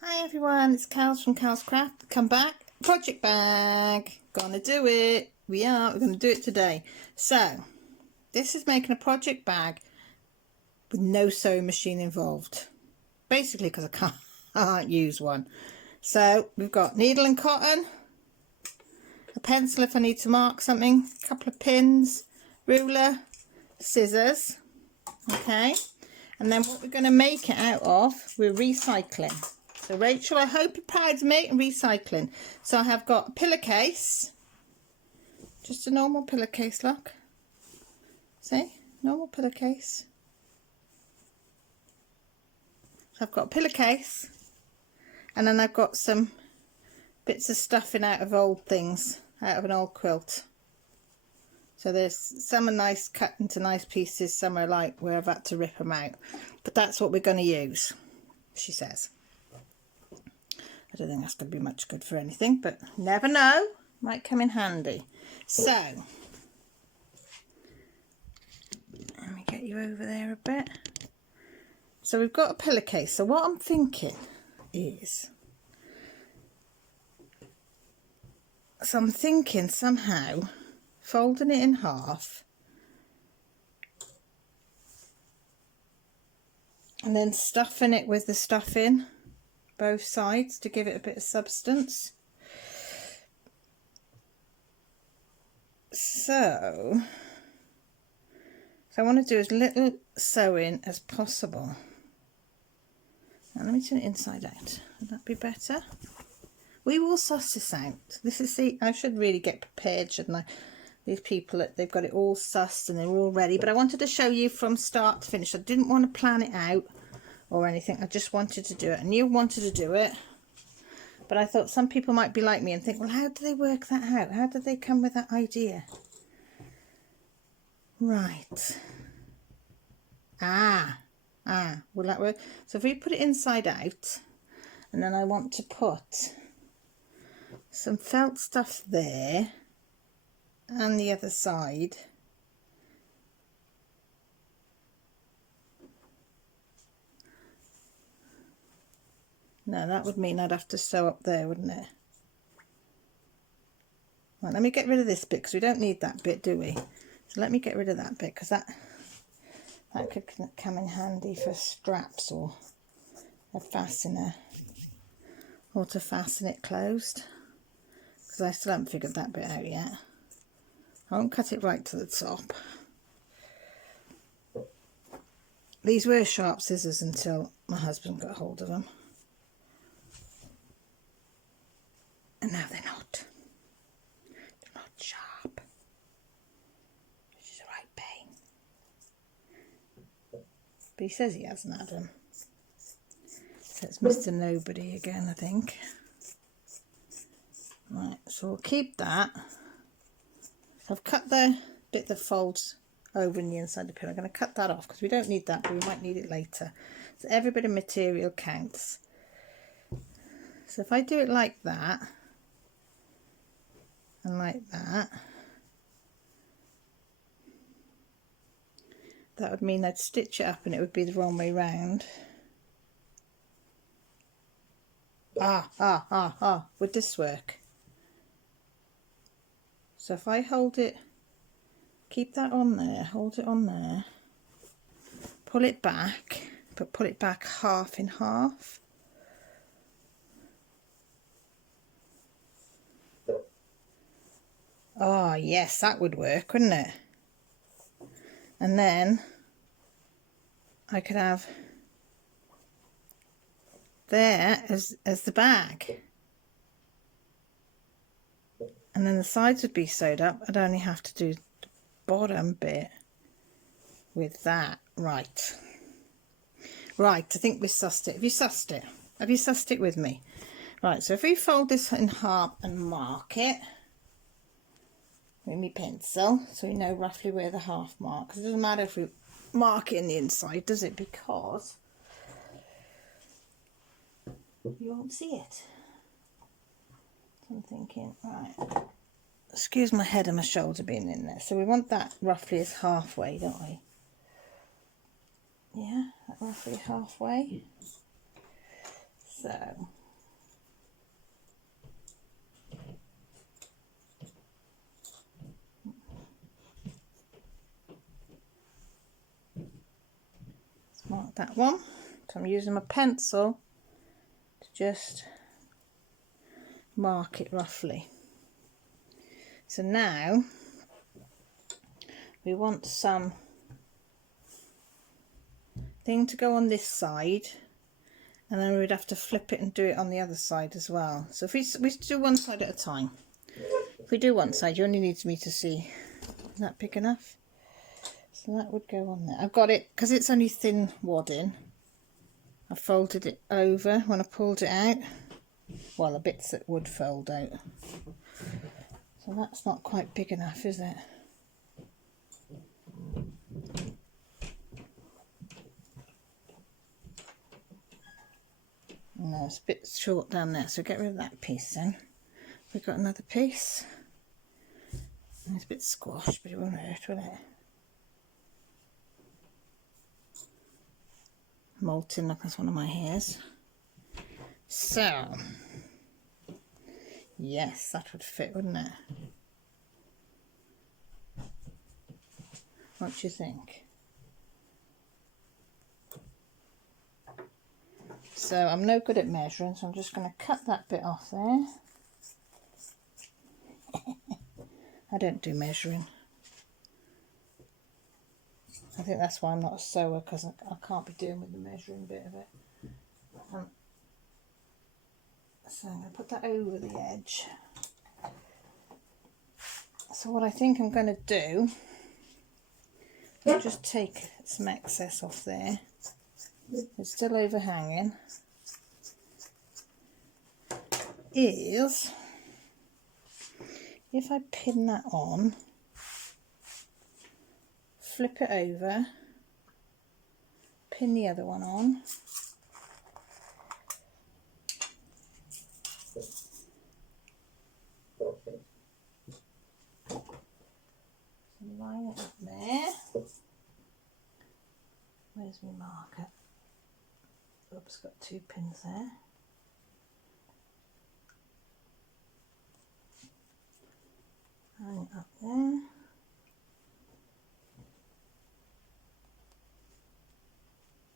Hi everyone, it's Kels from Kels Craft. Come back, project bag. Gonna do it. We're gonna do it today. So, this is making a project bag with no sewing machine involved. Basically because I can't use one. So, we've got needle and cotton, a pencil if I need to mark something, a couple of pins, ruler, scissors, okay? And then what we're gonna make it out of, we're recycling. So Rachel, I hope you're proud of me and recycling. So I have got a pillowcase, just a normal pillowcase, look. See, normal pillowcase. So I've got a pillowcase, and then I've got some bits of stuffing out of old things, out of an old quilt. So there's some are nice, cut into nice pieces, some are like where I've had to rip them out. But that's what we're going to use, she says. I don't think that's going to be much good for anything, but never know. Might come in handy. So, let me get you over there a bit. So we've got a pillowcase. So what I'm thinking is, I'm thinking somehow folding it in half and then stuffing it with the stuffing both sides to give it a bit of substance. So I want to do as little sewing as possible. Now let me turn it inside out. Would that be better? We will suss this out. This is I should really get prepared, shouldn't I? These people, they've got it all sussed and they're all ready. But I wanted to show you from start to finish. I didn't want to plan it out or anything. I just wanted to do it. I knew I wanted to do it. But I thought some people might be like me and think, well, how do they work that out? How did they come with that idea? Right. Will that work? So if we put it inside out, and then I want to put some felt stuff there and the other side. No, that would mean I'd have to sew up there, wouldn't it? Right, let me get rid of this bit because we don't need that bit, do we? So let me get rid of that bit because that could come in handy for straps or a fastener, or to fasten it closed, because I still haven't figured that bit out yet. I won't cut it right to the top. These were sharp scissors until my husband got hold of them. And now they're not. They're not sharp. Which is a right pain. But he says he hasn't had them. So it's Mr. Nobody again, I think. Right, so we'll keep that. So I've cut the bit that folds over in the inside of the pillow. I'm going to cut that off because we don't need that, but we might need it later. So every bit of material counts. So if I do it like that, and like that, that would mean I'd stitch it up and it would be the wrong way round. Would this work? So if I hold it, keep that on there, hold it on there, pull it back, but pull it back half in half. Oh yes, that would work, wouldn't it? And then I could have there as the bag, and then the sides would be sewed up. I'd only have to do the bottom bit with that. Right, I think we sussed it. Have you sussed it? Have you sussed it with me? Right, so if we fold this in half and mark it with my pencil, so we know roughly where the half mark, because it doesn't matter if we mark it in the inside, does it? Because you won't see it. So I'm thinking, right, excuse my head and my shoulder being in there. So we want that roughly as halfway, don't we? Yeah, that roughly halfway. So let's mark that one. So I'm using my pencil to just mark it roughly. So now we want some thing to go on this side, and then we'd have to flip it and do it on the other side as well. So if we do one side at a time. If we do one side, you only need me to see. Is that big enough? So that would go on there. I've got it, because it's only thin wadding, I folded it over when I pulled it out. Well, the bits that would fold out. So that's not quite big enough, is it? No, it's a bit short down there, so get rid of that piece then. We've got another piece. It's a bit squashed, but it won't hurt, will it? Molting like that's one of my hairs. So, yes, that would fit, wouldn't it? What do you think? So I'm no good at measuring, so I'm just going to cut that bit off there. I don't do measuring. I think that's why I'm not a sewer, because I can't be doing with the measuring bit of it. So I'm going to put that over the edge. So what I think I'm going to do, I'll just take some excess off there. It's still overhanging. Is if I pin that on, flip it over, pin the other one on, line it up there. Where's my marker? Oops, got two pins there. Line it up there.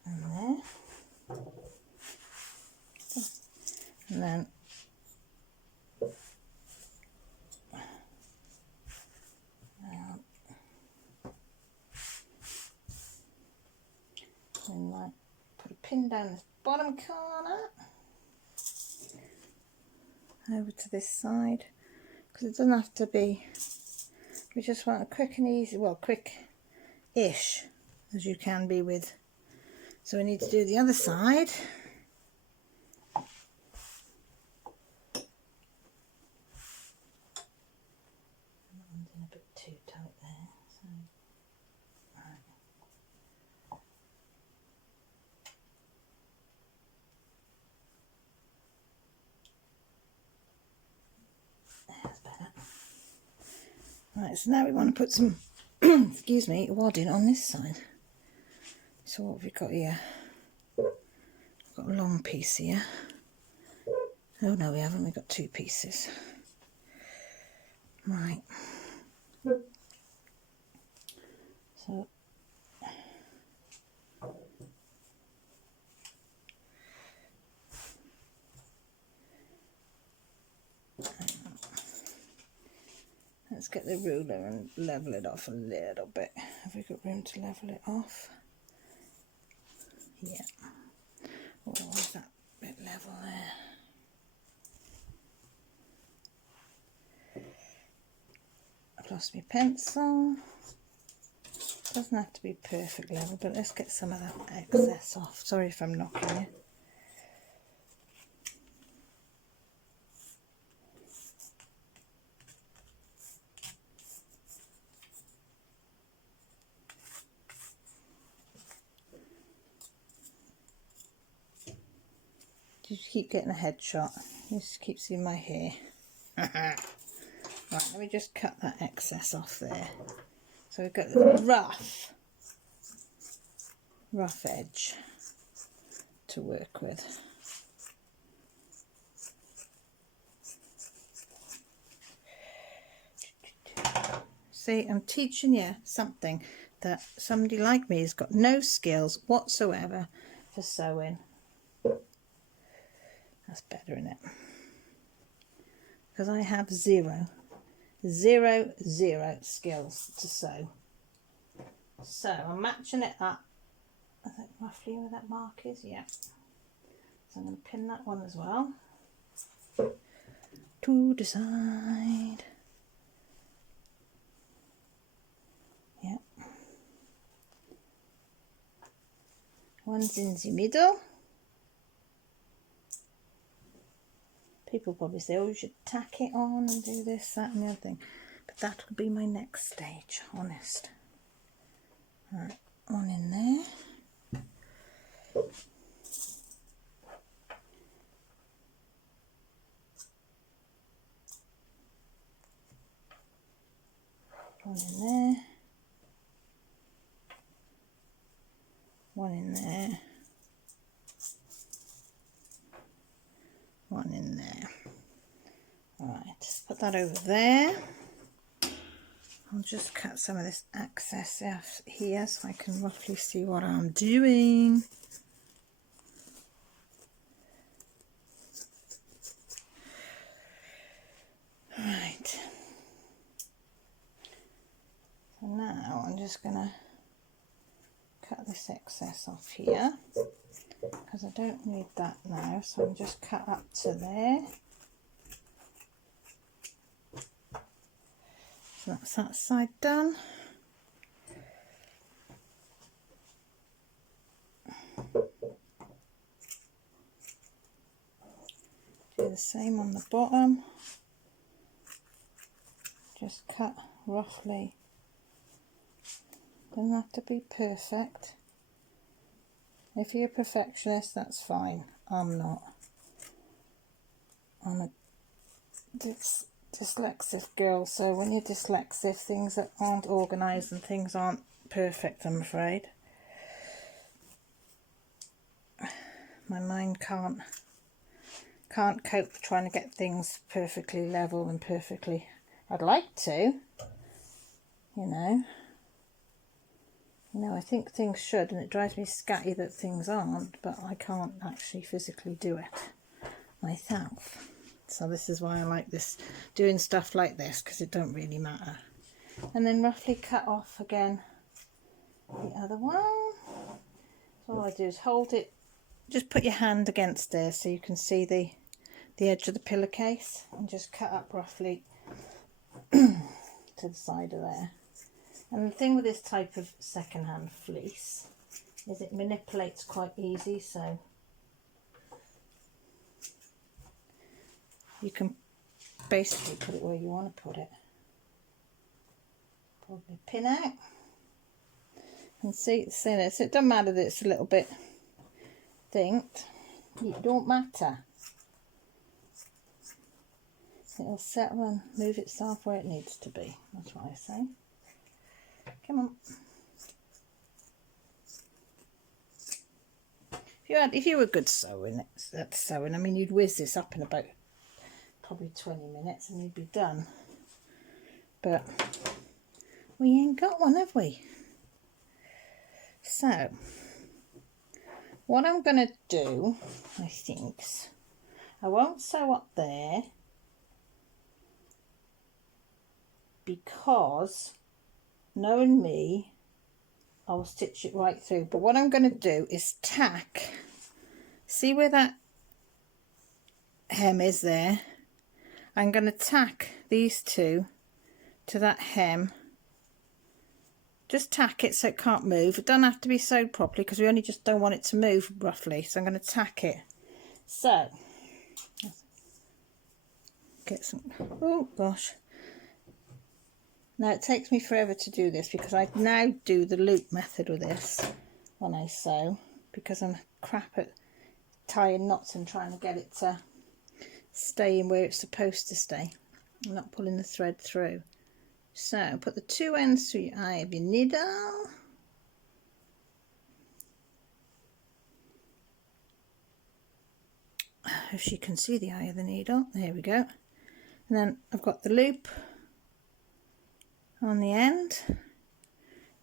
And there. And then put a pin down this bottom corner over to this side, because it doesn't have to be, we just want a quick and easy, well, quick-ish as you can be with. So we need to do the other side. That one's in a bit too tight there, so right. That's better. Right, so now we want to put some excuse me, wadding on this side. So what have we got here? We've got a long piece here. Oh no, we haven't, we've got two pieces. Right. So let's get the ruler and level it off a little bit. Have we got room to level it off? Yeah. Oh, is that bit level there? I've lost my pencil. Doesn't have to be perfect level, but let's get some of that excess off. Sorry if I'm knocking you. You just keep getting a headshot. You just keep seeing my hair. Right, let me just cut that excess off there. So we've got the rough edge to work with. See, I'm teaching you something that somebody like me has got no skills whatsoever for sewing. That's better, isn't it? Because I have zero skills to sew. So I'm matching it up. I think roughly where that mark is. Yeah. So I'm going to pin that one as well. To decide. Yeah. One's in the middle. People probably say, oh, you should tack it on and do this, that and the other thing. But that will be my next stage, honest. Right, one in there. One in there. One in there. One in there. Alright, put that over there. I'll just cut some of this excess off here so I can roughly see what I'm doing. Right. So now I'm just going to cut this excess off here because I don't need that now, so I'm just cut up to there. So that's that side done. Do the same on the bottom. Just cut roughly. Doesn't have to be perfect. If you're a perfectionist, that's fine. I'm not. I'm a dyslexic girl, so when you're dyslexic, things that aren't organised and things aren't perfect, I'm afraid. My mind can't cope trying to get things perfectly level and perfectly. I'd like to, you know. I think things should, and it drives me scatty that things aren't, but I can't actually physically do it myself. So this is why I like this, doing stuff like this, because it don't really matter. And then roughly cut off again the other one. So all I do is hold it, just put your hand against there so you can see the edge of the pillowcase, and just cut up roughly to the side of there. And the thing with this type of second-hand fleece is it manipulates quite easy, so you can basically put it where you want to put it. Probably pin out. And see this, it doesn't matter that it's a little bit dinked. It don't matter. It'll settle and move itself where it needs to be. That's what I say. Come on. If you were good at sewing, I mean, you'd whiz this up in about probably 20 minutes and you'd be done. But we ain't got one, have we? So, what I'm going to do, I think, I won't sew up there because, knowing me, I'll stitch it right through. But what I'm going to do is tack. See where that hem is there? I'm going to tack these two to that hem. Just tack it so it can't move. It doesn't have to be sewed properly because we only just don't want it to move roughly. So I'm going to tack it. So, get some, oh gosh. Now it takes me forever to do this because I now do the loop method with this when I sew, because I'm crap at tying knots and trying to get it to stay in where it's supposed to stay. I'm not pulling the thread through. So put the two ends through your eye of your needle. If you can see the eye of the needle, there we go. And then I've got the loop on the end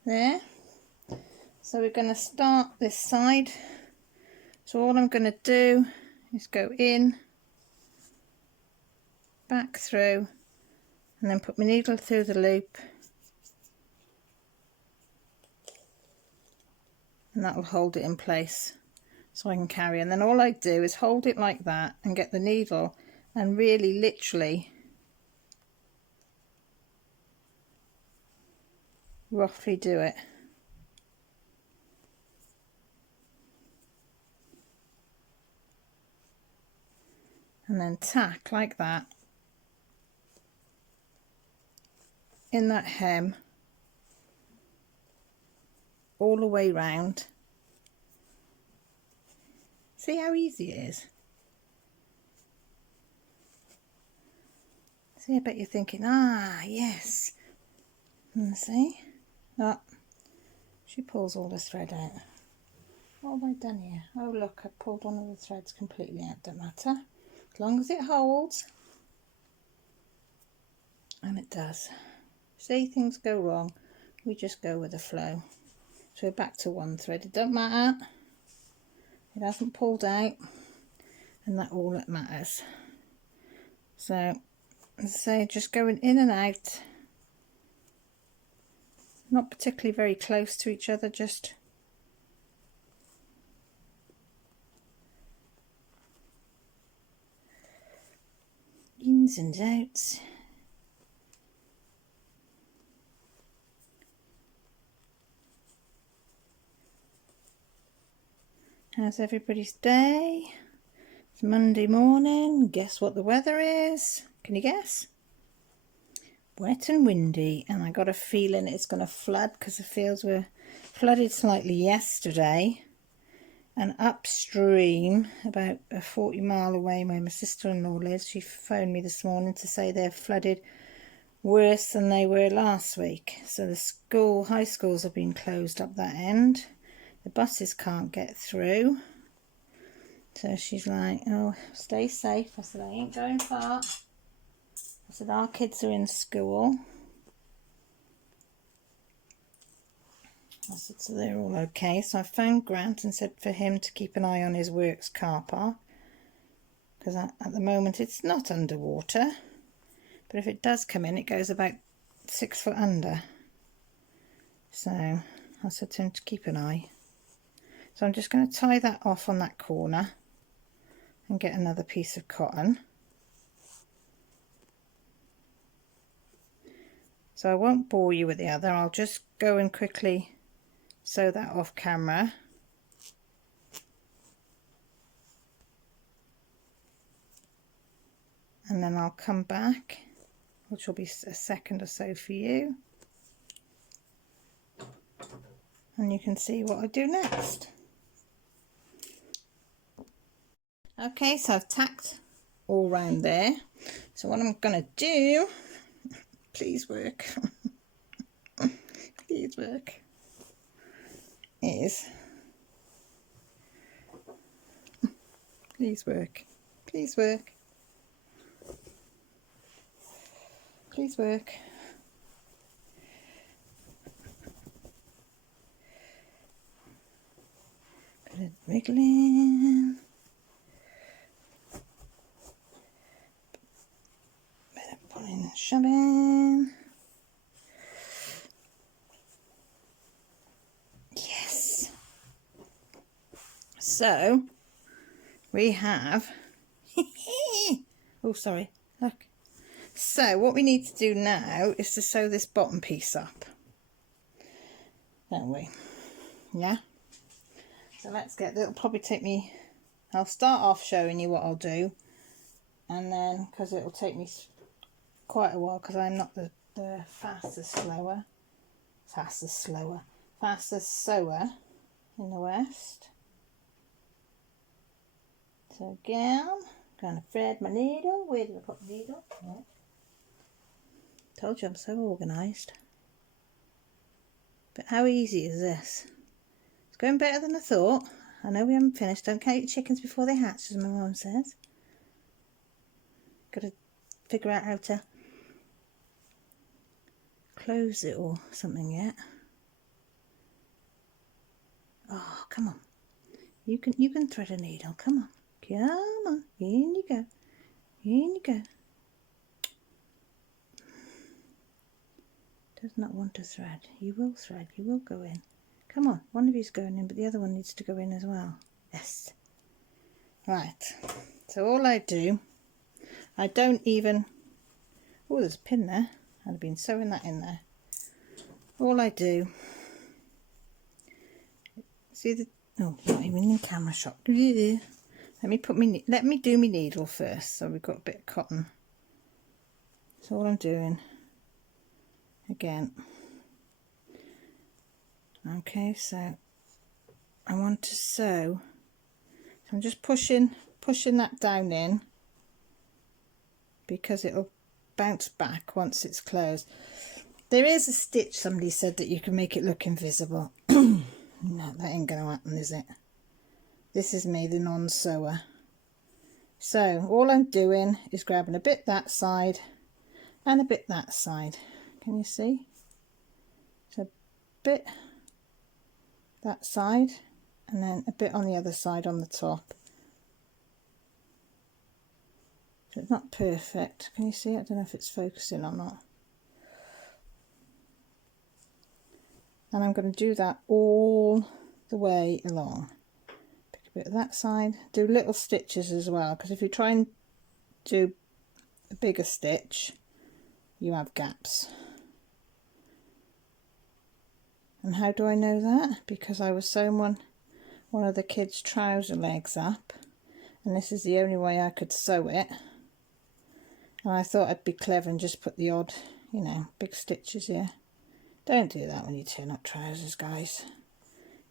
there. So we're going to start this side. So all I'm going to do is go in, back through, and then put my needle through the loop, and that will hold it in place so I can carry. And then all I do is hold it like that and get the needle and really literally roughly do it. And then tack like that in that hem all the way round. See how easy it is? See, I bet you're thinking, ah, yes. And see? Oh, she pulls all the thread out. What have I done here? Oh, look, I pulled one of the threads completely out. Don't matter. As long as it holds. And it does. See, things go wrong. We just go with the flow. So we're back to one thread. It don't matter. It hasn't pulled out. And that's all that matters. So, as I say, just going in and out. Not particularly very close to each other, just ins and outs. How's everybody's day? It's Monday morning. Guess what the weather is? Can you guess? Wet and windy, and I got a feeling it's going to flood because the fields were flooded slightly yesterday. And upstream, about 40 mile away where my sister-in-law lives, she phoned me this morning to say they're flooded worse than they were last week. So the high schools have been closed up that end. The buses can't get through. So she's like, oh, stay safe. I said, I ain't going far. I said, our kids are in school. I said, so they're all okay. So I phoned Grant and said for him to keep an eye on his works car park. Because at the moment it's not underwater. But if it does come in, it goes about 6 foot under. So I said to him to keep an eye. So I'm just going to tie that off on that corner. And get another piece of cotton. So I won't bore you with the other, I'll just go and quickly sew that off camera. And then I'll come back, which will be a second or so for you. And you can see what I do next. Okay, so I've tacked all round there. So what I'm going to do, please work, please work, is, please work, please work, please work. Put it wriggling. Pulling and shoving. Yes. So we have oh, sorry, look. So what we need to do now is to sew this bottom piece up, don't we? Yeah. So let's get, it'll probably take me, I'll start off showing you what I'll do, and then, because it'll take me quite a while, because I'm not the fastest sewer in the West. So again, I'm going to thread my needle. Where did I put the needle? Oh. Told you I'm so organised. But how easy is this? It's going better than I thought. I know we haven't finished. Don't count your chickens before they hatch, as my mum says. Got to figure out how to close it or something yet. Oh, come on. You can thread a needle. Come on. Come on. In you go. In you go. Does not want to thread. You will thread. You will go in. Come on. One of you's going in, but the other one needs to go in as well. Yes. Right. So all I do, I don't even... Oh, there's a pin there. I'd have been sewing that in there. All I do... See the... Oh, not even in camera shot. Let me do my needle first. So we've got a bit of cotton. That's all I'm doing. Again. Okay, so I want to sew. So I'm just pushing that down in, because it'll bounce back once it's closed. There is a stitch, somebody said, that you can make it look invisible. No, that ain't gonna happen, is it? This is me, the non-sewer. So all I'm doing is grabbing a bit that side and a bit that side. Can you see? So a bit that side and then a bit on the other side on the top. So it's not perfect. Can you see? I don't know if it's focusing or not. And I'm going to do that all the way along. Pick a bit of that side. Do little stitches as well, because if you try and do a bigger stitch, you have gaps. And how do I know that? Because I was sewing one of the kids' trouser legs up, and this is the only way I could sew it. And I thought I'd be clever and just put the odd, you know, big stitches here. Don't do that when you turn up trousers, guys.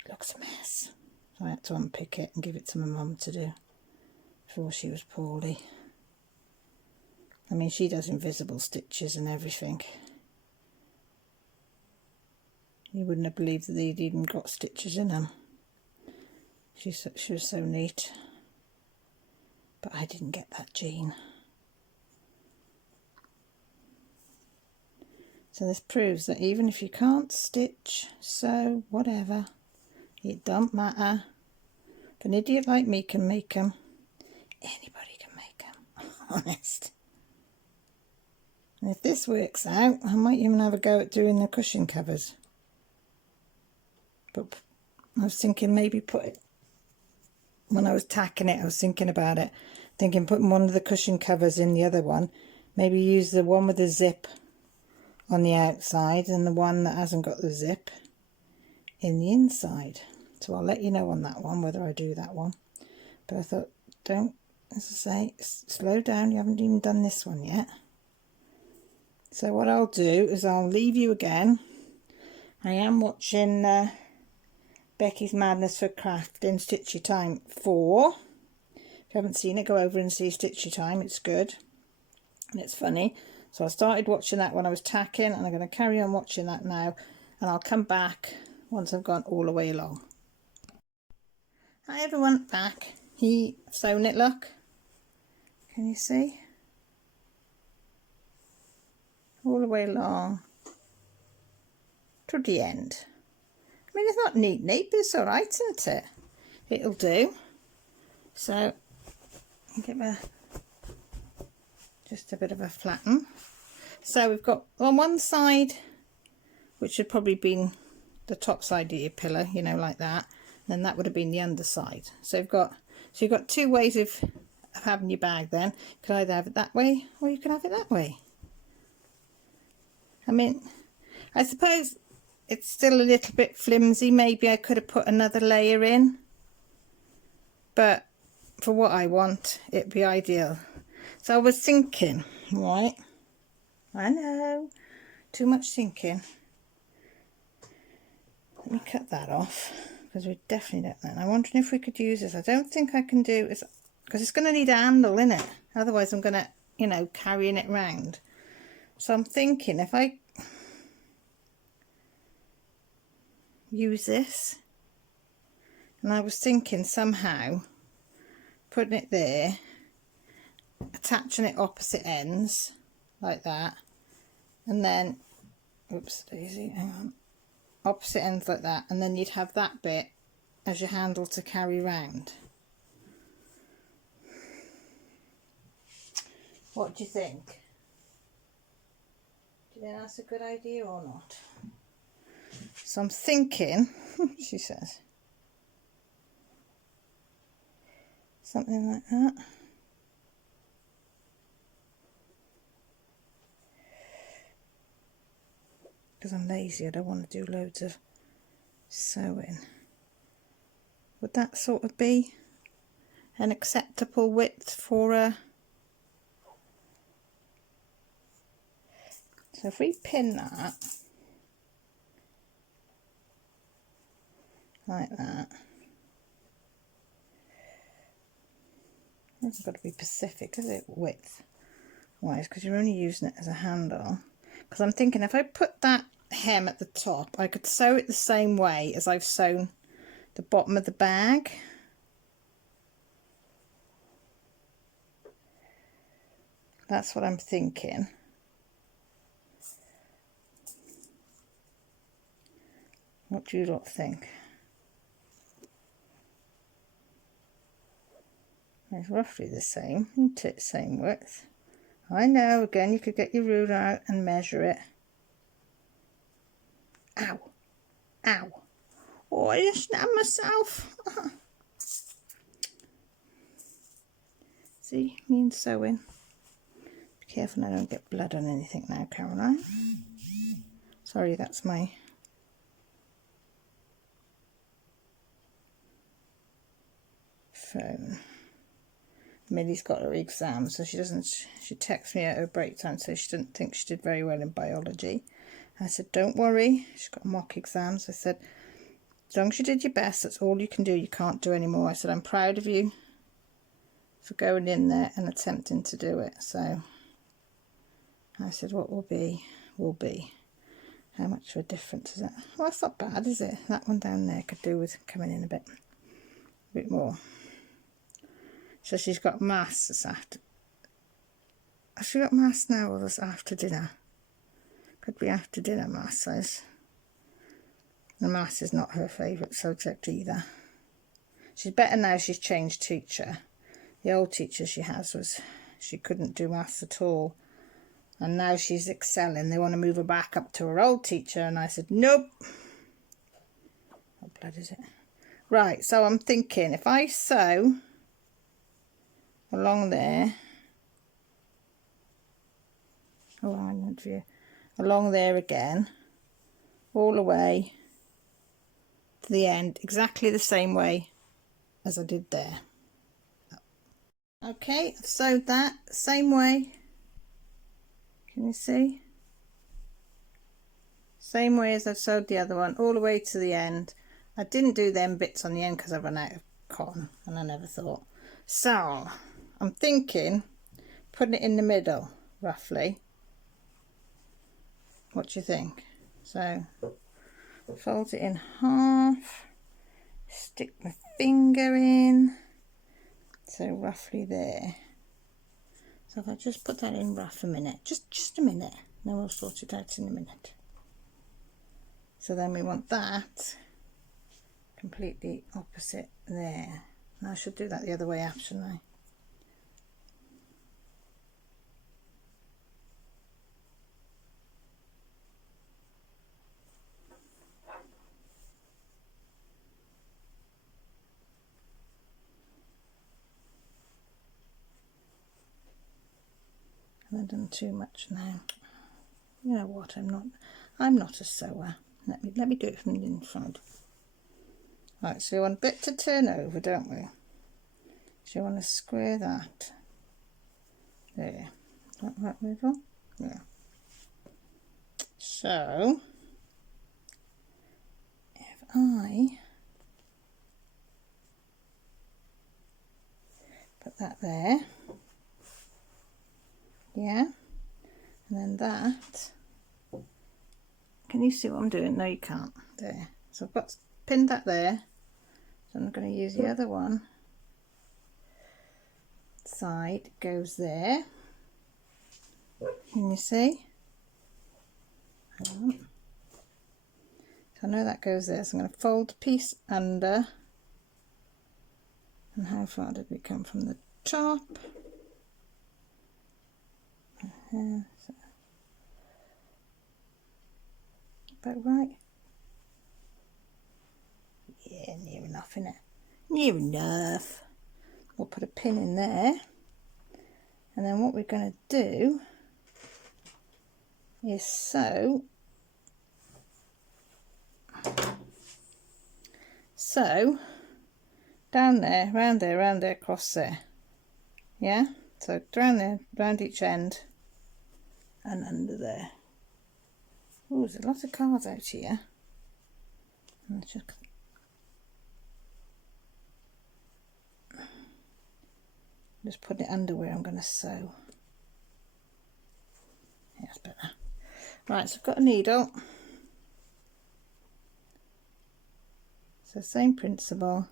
It looks a mess. So I had to unpick it and give it to my mum to do before she was poorly. I mean, she does invisible stitches and everything. You wouldn't have believed that they'd even got stitches in them. She was so neat. But I didn't get that gene. So this proves that even if you can't stitch, sew, whatever, it don't matter. If an idiot like me can make them, anybody can make them, honest. And if this works out, I might even have a go at doing the cushion covers. But I was thinking maybe put it, when I was tacking it, I was thinking about it, thinking putting one of the cushion covers in the other one, maybe use the one with the zip on the outside and the one that hasn't got the zip in the inside. So I'll let you know on that one whether I do that one. But I thought, don't, as I say, slow down, you haven't even done this one yet. So what I'll do is I'll leave you again. I am watching Becky's Madness for Crafting Stitchy Time 4. If you haven't seen it, go over and see Stitchy Time, it's good and it's funny. So I started watching that when I was tacking, and I'm going to carry on watching that now, and I'll come back once I've gone all the way along. Hi everyone, back. Sewn it, look. Can you see? All the way along to the end. I mean, it's not neat, but it's alright, isn't it? It'll do. So, give just a bit of a flatten. So we've got on one side, which should probably been the top side of your pillow, you know, like that. And then that would have been the underside. So you've got two ways of having your bag then. You could either have it that way or you could have it that way. I mean, I suppose it's still a little bit flimsy. Maybe I could have put another layer in. But for what I want, it'd be ideal. So I was thinking, right, I know, too much thinking. Let me cut that off, because we definitely don't know. I'm wondering if we could use this. I don't think I can do it, because it's going to need a handle, innit? Otherwise I'm going to, you know, carrying it round. So I'm thinking if I use this, and I was thinking somehow putting it there, attaching it opposite ends like that, and then oops daisy, hang on, opposite ends like that, and then you'd have that bit as your handle to carry round. What do you think? Do you think that's a good idea or not? So I'm thinking, she says, something like that. Because I'm lazy, I don't want to do loads of sewing. Would that sort of be an acceptable width for a... So if we pin that like that, it's got to be Pacific, is it, width wise, because you're only using it as a handle. Because I'm thinking if I put that hem at the top, I could sew it the same way as I've sewn the bottom of the bag. That's what I'm thinking. What do you lot think? It's roughly the same, isn't it? Same width. I know, again, you could get your ruler out and measure it. Ow! Ow! Oh, I just stabbed myself. See, me and sewing. Be careful I don't get blood on anything now, Caroline. Sorry, that's my... phone. Millie's got her exam, so she texts me at her break time, so she didn't think she did very well in biology. I said, don't worry, she's got mock exams. I said, as long as you did your best, that's all you can do, you can't do any more. I said, I'm proud of you for going in there and attempting to do it. So I said, what will be, will be. How much of a difference is it? Well, that's not bad, is it? That one down there could do with coming in a bit more. So she's got maths this after. Has she got maths now or this after dinner? Could be after dinner maths, says. The maths is not her favourite subject either. She's better now she's changed teacher. The old teacher she has was, she couldn't do maths at all. And now she's excelling. They want to move her back up to her old teacher. And I said, nope. What blood is it? Right, so I'm thinking if I sew along there, along there again, all the way to the end, exactly the same way as I did there. Okay, I've sewed that same way. Can you see? Same way as I've sewed the other one, all the way to the end. I didn't do them bits on the end because I ran out of cotton and I never thought. So I'm thinking putting it in the middle, roughly. What do you think? So fold it in half, stick my finger in, so roughly there. So if I just put that in rough a minute, just a minute, then we'll sort it out in a minute. So then we want that completely opposite there. Now I should do that the other way up, shouldn't I? Have I done too much now? You know what? I'm not a sewer. Let me do it from the inside. Right, so we want a bit to turn over, don't we? So you want to square that there. Is that right, middle? Yeah. So if I put that there, yeah, and then that, can you see what I'm doing? No, you can't. There. So I've got pinned that there. So I'm going to use the other one. Side goes there. Can you see? So I know that goes there, so I'm going to fold the piece under. And how far did we come from the top? So about right. Yeah, near enough, innit? Near enough. We'll put a pin in there. And then what we're going to do is sew. So down there, round there, across there. Yeah? So down there, round each end and under there. Oh, there's a lot of cards out here. Just put it under where I'm going to sew. Yeah, that's better. Right, so I've got a needle. So same principle.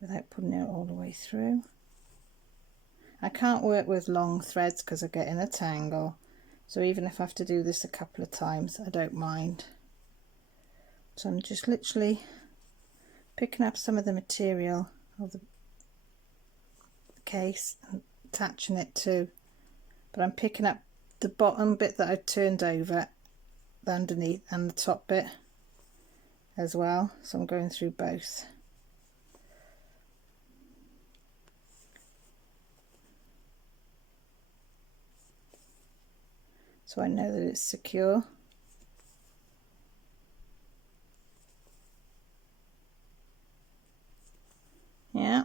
Without putting it all the way through. I can't work with long threads because I get in a tangle. So even if I have to do this a couple of times, I don't mind. So I'm just literally picking up some of the material of the case and attaching it to, but I'm picking up the bottom bit that I turned over, the underneath, and the top bit as well. So I'm going through both. So I know that it's secure. Yeah.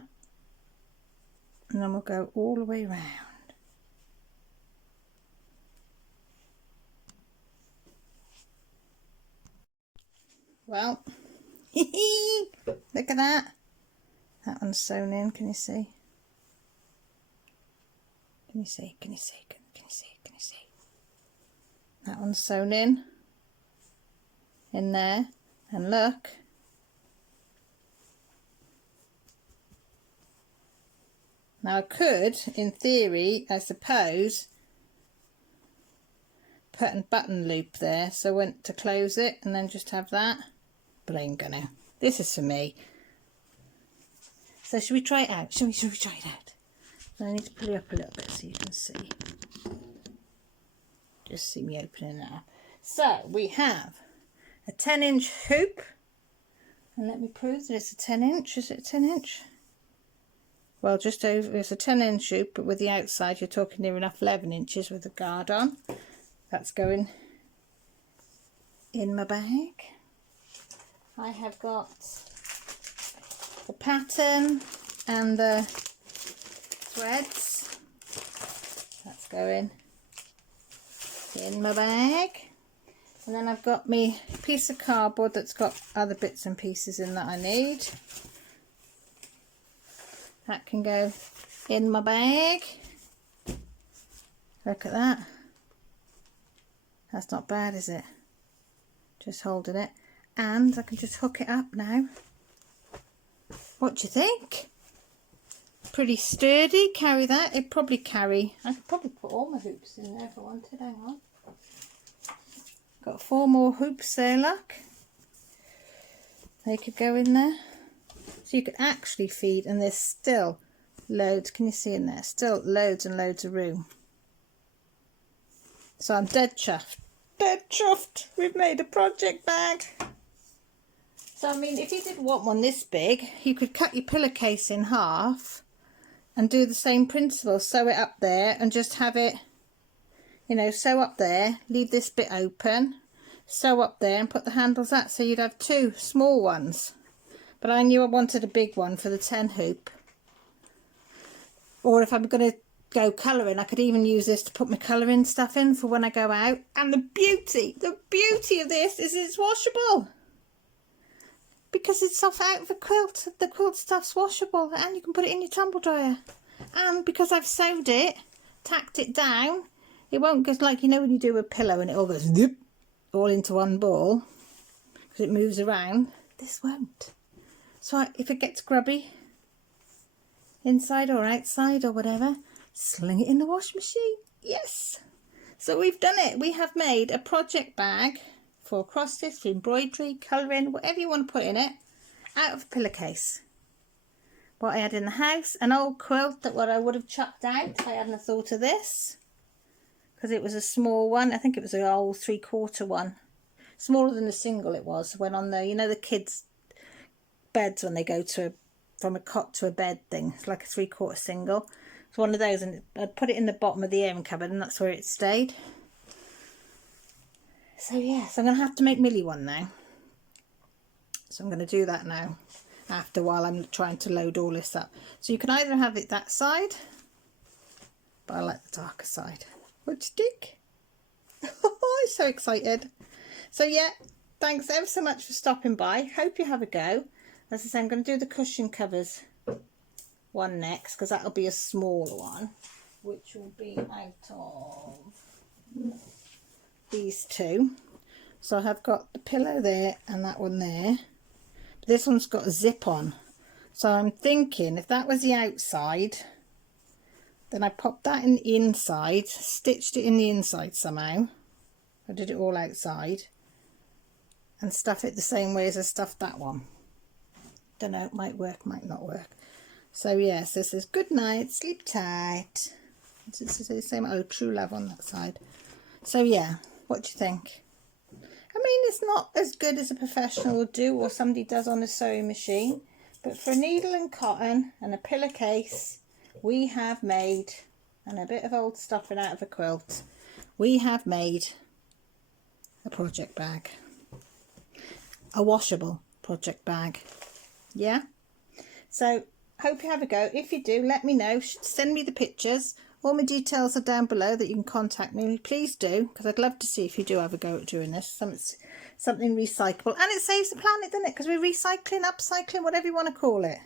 And then we'll go all the way around. Well, look at that. That one's sewn in, can you see? Can you see? Can you see? Can you see? Can you see? That one's sewn in there, and look. Now I could, in theory, I suppose, put a button loop there, so I went to close it and then just have that, but I ain't gonna. This is for me. So should we try it out? Should we try it out? I need to pull it up a little bit so you can see. Just see me opening that up. So we have a 10-inch hoop, and let me prove that it's a 10-inch. Is it a 10-inch? Well, just over. It's a 10-inch hoop, but with the outside you're talking near enough 11 inches with the guard on. That's going in my bag. I have got the pattern and the threads. That's going in my bag. And then I've got me piece of cardboard that's got other bits and pieces in that I need. That can go in my bag. Look at that. That's not bad, is it? Just holding it. And I can just hook it up now. What do you think? Pretty sturdy. Carry that. It'd probably carry. I could probably put all my hoops in there if I wanted. Hang on. Got 4 more hoops there, look. They could go in there. So you could actually feed, and there's still loads. Can you see in there? Still loads and loads of room. So I'm dead chuffed. Dead chuffed. We've made a project bag. So I mean, if you did want one this big, you could cut your pillowcase in half and do the same principle. Sew it up there and just have it, you know, sew up there, leave this bit open, sew up there and put the handles up. So you'd have 2 small ones. But I knew I wanted a big one for the 10 hoop. Or if I'm going to go colouring, I could even use this to put my colouring stuff in for when I go out. And the beauty of this is it's washable. Because it's off out of the quilt stuff's washable, and you can put it in your tumble dryer. And because I've sewed it, tacked it down, it won't go like, you know, when you do a pillow and it all goes zip, all into one ball because it moves around. This won't. So if it gets grubby inside or outside or whatever, sling it in the washing machine. Yes. So we've done it. We have made a project bag for cross stitch, for embroidery, colouring, whatever you want to put in it, out of a pillowcase. What I had in the house, an old quilt that what I would have chucked out if I hadn't thought of this, because it was a small one. I think it was an old 3/4 one, smaller than a single. It was went on the, you know, the kids' beds when they go to from a cot to a bed thing. It's like a 3/4 single. It's one of those, and I'd put it in the bottom of the airing cupboard, and that's where it stayed. So yes, I'm going to have to make Millie one now. So I'm going to do that now, after while I'm trying to load all this up. So you can either have it that side, but I like the darker side. What do you think? Oh, I'm so excited. So yeah, thanks ever so much for stopping by. Hope you have a go. As I say, I'm going to do the cushion covers one next, because that'll be a smaller one, which will be out of these two. So I have got the pillow there and that one there. This one's got a zip on, so I'm thinking if that was the outside, then I popped that in the inside, stitched it in the inside somehow. I did it all outside, and stuff it the same way as I stuffed that one. Don't know, it might work, might not work. So yes, this is good night, sleep tight. This is the same, oh, true love on that side. So yeah, what do you think? I mean, it's not as good as a professional would do or somebody does on a sewing machine, but for a needle and cotton and a pillowcase, we have made, and a bit of old stuffing out of a quilt, we have made a project bag, a washable project bag. Yeah, so hope you have a go. If you do, let me know, send me the pictures. All my details are down below that you can contact me. Please do, because I'd love to see if you do have a go at doing this. Something recyclable. And it saves the planet, doesn't it? Because we're recycling, upcycling, whatever you want to call it.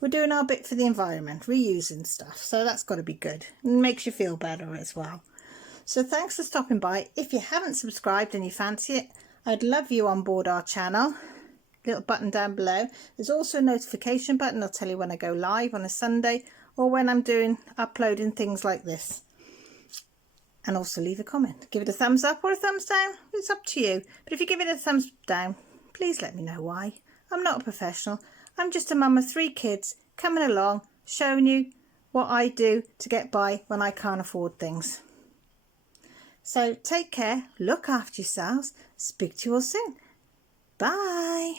We're doing our bit for the environment, reusing stuff. So that's got to be good. It makes you feel better as well. So thanks for stopping by. If you haven't subscribed and you fancy it, I'd love you on board our channel. Little button down below. There's also a notification button. I'll tell you when I go live on a Sunday, or when I'm uploading things like this. And also leave a comment. Give it a thumbs up or a thumbs down. It's up to you. But if you give it a thumbs down, please let me know why. I'm not a professional. I'm just a mum of 3 kids coming along, showing you what I do to get by when I can't afford things. So take care, look after yourselves. Speak to you all soon. Bye.